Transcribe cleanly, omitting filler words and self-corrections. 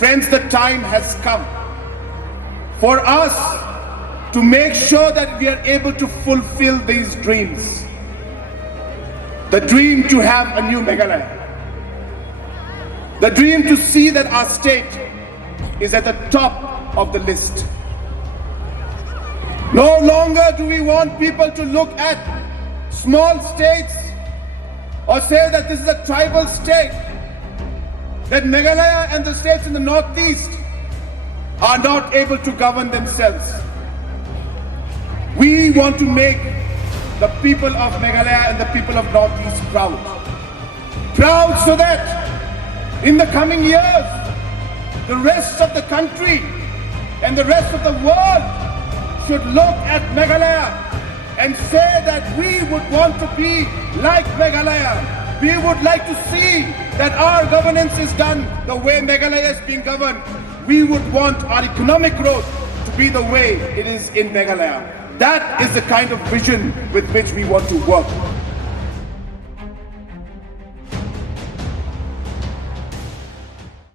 Friends, the time has come for us to make sure that we are able to fulfill these dreams. The dream to have a new Meghalaya. The dream to see that our state is at the top of the list. No longer do we want people to look at small states or say that this is a tribal state, that Meghalaya and the states in the northeast are not able to govern themselves. We want to make the people of Meghalaya and the people of Northeast proud. Proud so that in the coming years, the rest of the country and the rest of the world should look at Meghalaya and say that we would want to be like Meghalaya. We would like to see that our governance is done the way Meghalaya is being governed. We would want our economic growth to be the way it is in Meghalaya. That is the kind of vision with which we want to work.